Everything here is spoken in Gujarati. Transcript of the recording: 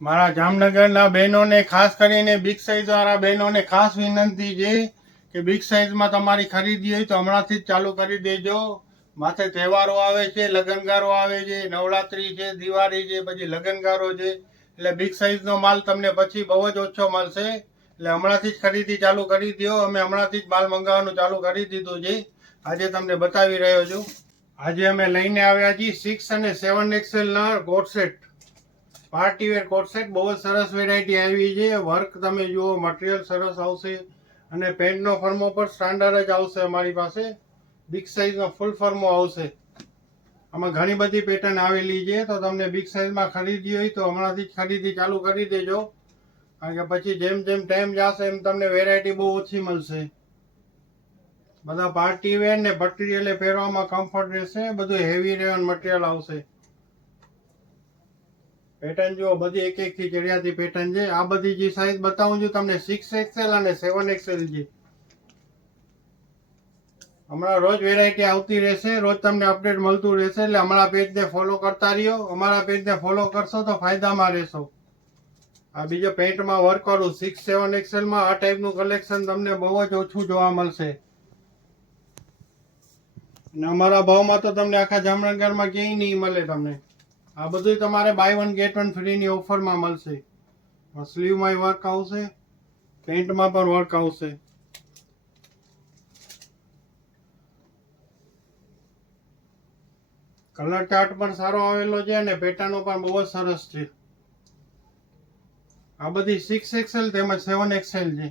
મારા જામનગરના બહેનોને ખાસ કરીને બિગ સાઇઝ વાળા બહેનોને ખાસ વિનંતી છે કે બિગ સાઇઝમાં તમારી ખરીદી હોય તો હમણાંથી જ ચાલુ કરી દેજો. માથે તહેવારો આવે છે, લગ્નગારો આવે છે, નવરાત્રી છે, દિવાળી છે, પછી લગ્નગારો છે, એટલે બિગ સાઇઝનો માલ તમને પછી બહુ જ ઓછો મળશે. એટલે હમણાંથી જ ખરીદી ચાલુ કરી દો. અમે હમણાંથી જ માલ મંગાવવાનું ચાલુ કરી દીધું છે. આજે તમને બતાવી રહ્યો છું. આજે અમે લઈને આવ્યા છીએ 6 અને 7 એક્સેલના coat set, partywear coat set. બહુ જ સરસ વેરાયટી આવી છે. વર્ક તમે જુઓ, મટીરિયલ સરસ આવશે અને પેન્ટનો ફર્મો પણ સ્ટાન્ડર્ડ જ આવશે. અમારી પાસે બિગ સાઇઝનો ફૂલ ફર્મો આવશે. આમાં ઘણી બધી પેટર્ન આવેલી છે, તો તમને બિગ સાઇઝમાં ખરીદી હોય તો હમણાંથી જ ખરીદી ચાલુ કરી દેજો, કારણ કે પછી જેમ જેમ ટાઈમ જશે એમ તમને વેરાયટી બહુ ઓછી મળશે. બધા પાર્ટીવેર ને મટીરિયલ પહેરવામાં કમ્ફર્ટ રહેશે. બધું હેવી રેયોન મટીરિયલ આવશે. પેટર્ન જુઓ, બધી એક એક થી ચડિયાતી પેટર્ન છે. આ બધી જે સાઇઝ બતાવું છું તમને 6 એક્સેલ અને 7 એક્સેલ છે. હમણાં રોજ વેરાયટી આવતી રહેશે, રોજ તમને અપડેટ મળતું રહેશે. એટલે અમારા પેજને ફોલો કરતા રહ્યો. અમારા પેજને ફોલો કરશો તો ફાયદામાં રહેશો. આ બીજો પેન્ટમાં વર્ક કરું 6, 7 એક્સેલમાં આ ટાઈપનું કલેક્શન તમને બહુ જ ઓછું જોવા મળશે. અને અમારા ભાવમાં તો તમને આખા જામનગરમાં ક્યાંય નહીં મળે તમને. આ બધું તમારે બાય 1 ગેટ 1 ફ્રીની ઓફરમાં મળશે. સ્લીવમાં વર્ક આવશે, પેન્ટમાં પણ વર્ક આવશે. કલર ચાર્ટ પણ સારો આવેલો છે અને પેટર્નો પણ બહુ જ સરસ છે. આ બધી 6 એક્સેલ તેમજ 7 એક્સેલ છે.